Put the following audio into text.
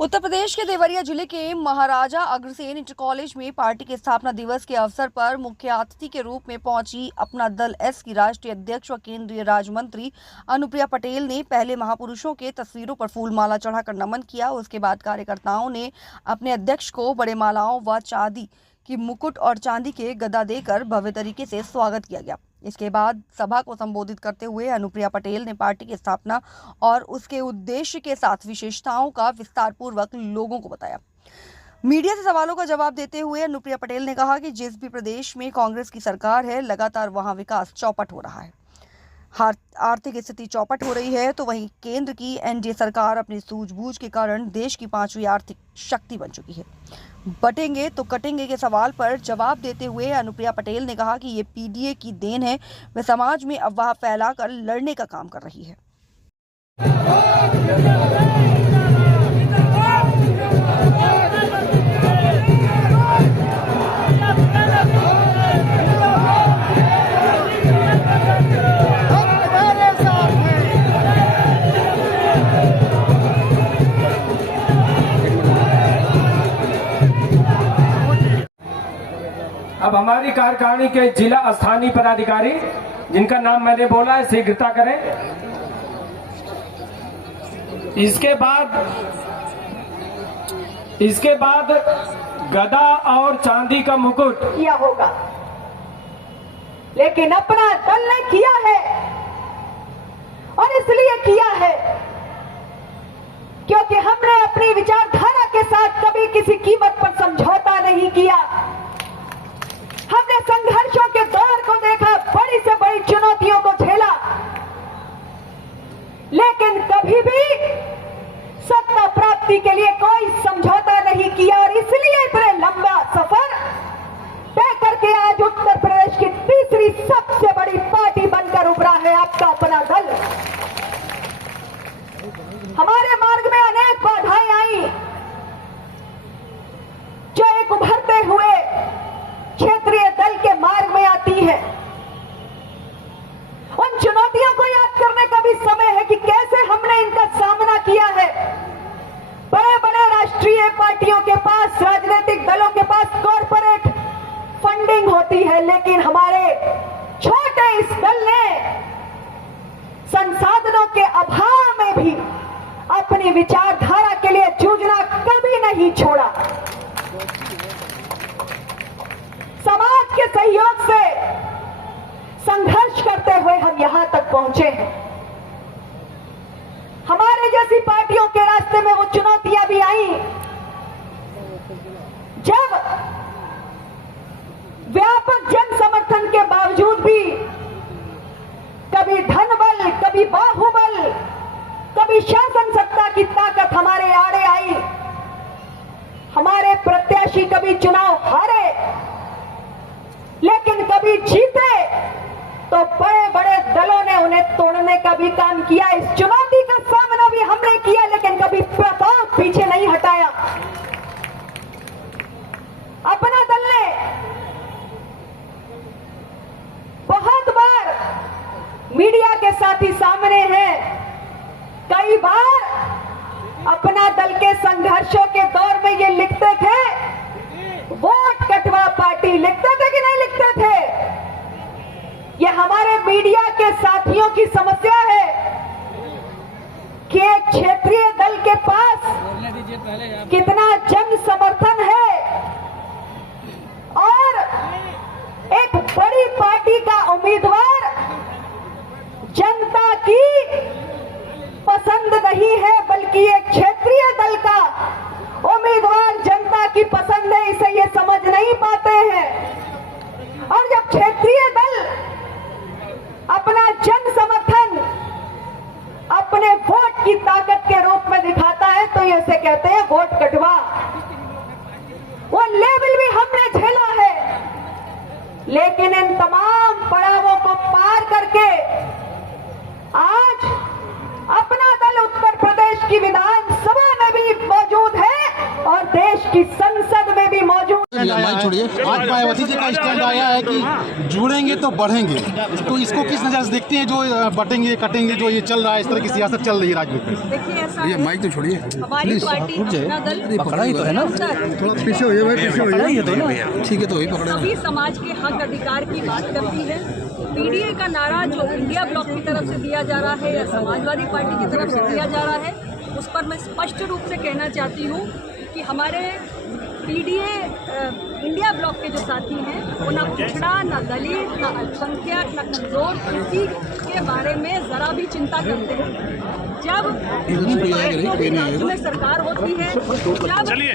उत्तर प्रदेश के देवरिया जिले के महाराजा अग्रसेन इंटर कॉलेज में पार्टी के स्थापना दिवस के अवसर पर मुख्य अतिथि के रूप में पहुंची अपना दल एस की राष्ट्रीय अध्यक्ष व केंद्रीय राज्य मंत्री अनुप्रिया पटेल ने पहले महापुरुषों के तस्वीरों पर फूलमाला चढ़ाकर नमन किया। उसके बाद कार्यकर्ताओं ने अपने अध्यक्ष को बड़े मालाओं व चांदी की मुकुट और चांदी के गदा देकर भव्य तरीके से स्वागत किया गया। इसके बाद सभा को संबोधित करते हुए अनुप्रिया पटेल ने पार्टी की स्थापना और उसके उद्देश्य के साथ विशेषताओं का विस्तार पूर्वक लोगों को बताया। मीडिया से सवालों का जवाब देते हुए अनुप्रिया पटेल ने कहा कि जिस भी प्रदेश में कांग्रेस की सरकार है, लगातार वहां विकास चौपट हो रहा है। आर्थिक स्थिति चौपट हो रही है, तो वहीं केंद्र की एनडीए सरकार अपनी सूझबूझ के कारण देश की 5वीं आर्थिक शक्ति बन चुकी है। बटेंगे तो कटेंगे के सवाल पर जवाब देते हुए अनुप्रिया पटेल ने कहा कि ये पीडीए की देन है, वह समाज में अफवाह फैलाकर लड़ने का काम कर रही है। अब हमारी कार्यकारिणी के जिला स्थानीय पदाधिकारी जिनका नाम मैंने बोला है शीघ्रता करें। इसके बाद गदा और चांदी का मुकुट किया होगा, लेकिन अपना दल ने किया है और इसलिए किया है क्योंकि हमने अपनी विचारधारा के साथ कभी किसी कीमत पर समझौता नहीं किया। हमने संघर्षों के दौर को देखा, बड़ी से बड़ी चुनौतियों को झेला, लेकिन कभी भी सत्ता प्राप्ति के लिए कोई समझौता नहीं किया और इसलिए इतने लंबा सफर तय करके आज उत्तर प्रदेश की तीसरी सबसे बड़ी पार्टी बनकर उभरा है आपका अपना दल। हमारे मार्ग में अनेक बाधाएं आई जो एक उभरते हुए क्षेत्रीय दल के मार्ग में आती है। उन चुनौतियों को याद करने का भी समय है कि कैसे हमने इनका सामना किया है। बड़े बड़े राष्ट्रीय पार्टियों के पास, राजनीतिक दलों के पास कॉरपोरेट फंडिंग होती है, लेकिन हमारे छोटे इस दल ने संसाधनों के अभाव में भी अपनी विचारधारा के लिए जूझना कभी नहीं छोड़ा। समाज के सहयोग से संघर्ष करते हुए हम यहां तक पहुंचे हैं। हमारे जैसी पार्टियों के रास्ते में वो चुनौतियां भी आई जब व्यापक जन समर्थन के बावजूद भी कभी धन बल, कभी बाहुबल, कभी शासन सत्ता की ताकत हमारे आड़े आई। हमारे प्रत्याशी कभी चुनाव हारे, लेकिन कभी जीते तो बड़े बड़े दलों ने उन्हें तोड़ने का भी काम किया। इस चुनौती का सामना भी हमने किया, लेकिन कभी प्रभाव पीछे नहीं हटाया। अपना दल ने बहुत बार मीडिया के साथी सामने है, कई बार अपना दल के संघर्षों के दौर में ये लिखते थे, वोट कटवा पार्टी, लिखते थे कि नहीं लिखते थे? ये हमारे मीडिया के साथियों की समस्या है कि एक क्षेत्रीय दल के पास कितना जन समर्थन है और एक बड़ी पार्टी का उम्मीदवार जनता की पसंद नहीं है, बल्कि एक क्षेत्रीय दल का उम्मीदवार जनता की पसंद है। इसे ये समझ नहीं पाते हैं। और जब क्षेत्रीय दल अपना जन समर्थन अपने वोट की ताकत के रूप में दिखाता है तो ये इसे कहते हैं वोट कटवा। वो लेवल भी हमने झेला है, लेकिन इन तमाम पड़ावों को पार करके आज अपना दल उत्तर प्रदेश की विधानसभा में भी मौजूद है और देश की संसद में भी मौजूद स्टैंड आया है, आज मायावती जी का स्टैंड आया है कि जुड़ेंगे तो बढ़ेंगे। तो इसको किस नज़र से देखते हैं जो बटेंगे कटेंगे जो ये चल रहा है, इस तरह की सियासत चल रही है राज्य में? देखिए ऐसा ये माइक तो छोड़िए, हमारी पार्टी अपना दल पकड़ा ही तो है ना, अक्सर पीछे होइए भाई, पीछे होइए तो ना, ठीक है तो वही पकड़े। सभी समाज के हक अधिकार की बात करती है। पीडीए का नारा जो इंडिया ब्लॉक की तरफ से दिया जा रहा है या समाजवादी पार्टी की तरफ से दिया जा रहा है, उस पर मैं स्पष्ट रूप से कहना चाहती हूँ कि हमारे पीडीए इंडिया ब्लॉक के जो साथी हैं वो ना पिछड़ा, ना दलित, ना अल्पसंख्यक, ना कमजोर, किसी के बारे में जरा भी चिंता करते हैं। जब राज्य में सरकार होती है, जब चलिए